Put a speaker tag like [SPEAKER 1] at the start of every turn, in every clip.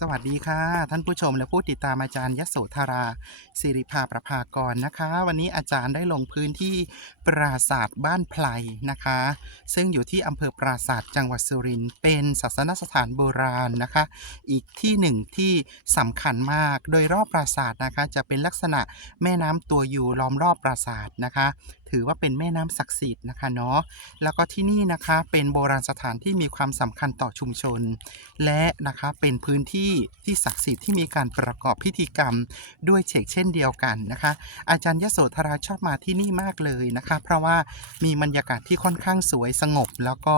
[SPEAKER 1] สวัสดีค่ะ ท่านผู้ชมและผู้ติดตามอาจารย์ยโสธรา สิริภาประภากรนะคะ วันนี้อาจารย์ได้ลงพื้นที่ปราศาสตร์บ้านไพลนะคะ ซึ่งอยู่ที่อำเภอปราศาสตร์จังหวัดสุรินทร์เป็นศาสนสถานโบราณนะคะ อีกที่หนึ่งที่สำคัญมากโดยรอบปราสาทนะคะ จะเป็นลักษณะแม่น้ำตัวอยู่ล้อมรอบปราสาทนะคะ ถือว่าเป็นแม่น้ำศักดิ์สิทธิ์นะคะเนาะแล้วก็ที่นี่นะคะเป็นโบราณสถานที่มีความสำคัญต่อชุมชน และนะคะเป็นพื้นที่ที่ศักดิ์สิทธิ์ที่มีการประกอบพิธีกรรมด้วยเชกเช่นเดียวกันนะคะ อาจารย์ยโสธราชอบมาที่นี่มากเลยนะคะ เพราะว่ามีบรรยากาศที่ค่อนข้างสวยสงบแล้วก็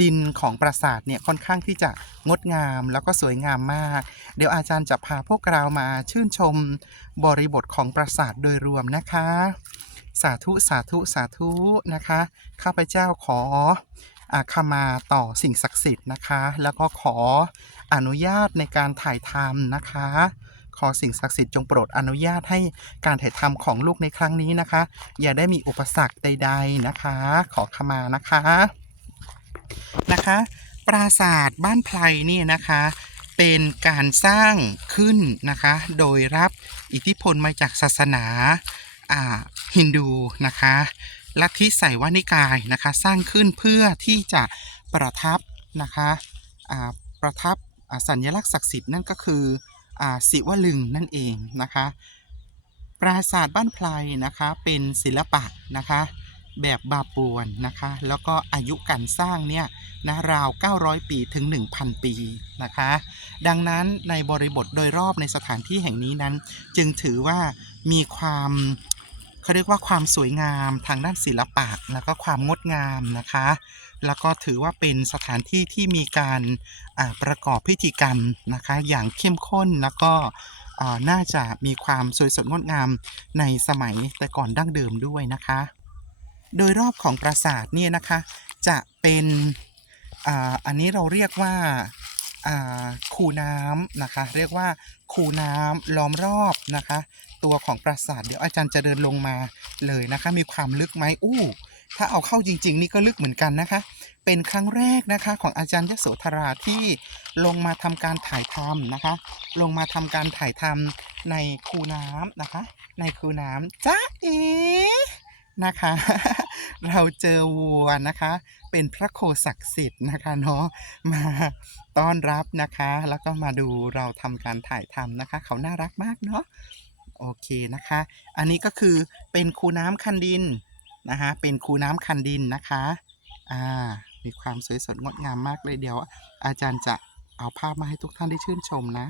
[SPEAKER 1] ดินของปราสาทเนี่ยค่อนข้างที่จะงดงามแล้วก็สวยงามมาก เดี๋ยวอาจารย์จะพาพวกเรามาชื่นชมบริบทของปราสาทโดยรวมนะคะ สาธุสาธุสาธุนะคะข้าพเจ้าขออาขมาต่อสิ่งศักดิ์สิทธิ์นะคะ แล้วก็ขออนุญาตในการถ่ายทำนะคะ ขอสิ่งศักดิ์สิทธิ์จงโปรดอนุญาตให้การถ่ายทำของลูกในครั้งนี้นะคะ อย่าได้มีอุปสรรคใด ๆนะคะ ขอขมานะคะนะคะ ปราสาทบ้านไพรนี่นะคะเป็นการสร้างขึ้นนะคะ โดยรับอิทธิพลมาจากศาสนาอ่า ฮินดูนะคะลัทธิไสยวานิกายนะคะ สร้างขึ้นเพื่อที่จะประทับนะคะประทับสัญลักษณ์ศักดิ์สิทธิ์นั่นก็คือศิวลึงนั่นเองนะคะ ปราสาทบ้านไพรนะคะเป็นศิลปะนะคะแบบบาปวนนะคะ แล้วก็อายุการสร้างเนี่ยนะราว 900 ปีถึง 1,000 ปีนะคะ ดังนั้นในบริบทโดยรอบในสถานที่แห่งนี้นั้น จึงถือว่ามีความ เขาเรียกว่าความสวยงามทางด้านศิลปะ แล้วก็ความงดงามนะคะ แล้วก็ถือว่าเป็นสถานที่ที่มีการประกอบพิธีกรรมนะคะ อย่างเข้มข้นแล้วก็น่าจะมีความสวยสดงดงามในสมัยแต่ก่อนดั้งเดิมด้วยนะคะ โดยรอบของปราสาทเนี่ยนะคะจะเป็นอันนี้เราเรียกว่า คูน้ำนะคะ เรียกว่าคูน้ำล้อมรอบนะคะ ตัวของปราสาทเดี๋ยวอาจารย์จะเดินลงมาเลยนะคะ มีความลึกไหมอู้ถ้าเอาเข้าจริง ๆ นี่ก็ลึกเหมือนกันนะคะ เป็นครั้งแรกนะคะของอาจารย์ยโสธราที่ลงมาทำการถ่ายทำนะคะ ลงมาทำการถ่ายทำในคูน้ำนะคะ ในคูน้ำจ้าเอ นะคะ เราเจอวัวนะคะ เป็นพระโคศักดิ์สิทธิ์นะคะเนาะมาต้อนรับนะคะ แล้วก็มาดูเราทำการถ่ายทำนะคะ เขาน่ารักมากเนาะโอเคนะคะ อันนี้ก็คือเป็นคูน้ำคันดินนะคะเป็นคูน้ำคันดินนะคะอ่ามีความสวยสดงดงามมากเลยเดี๋ยว อาจารย์จะเอาภาพมาให้ทุกท่านได้ชื่นชมนะ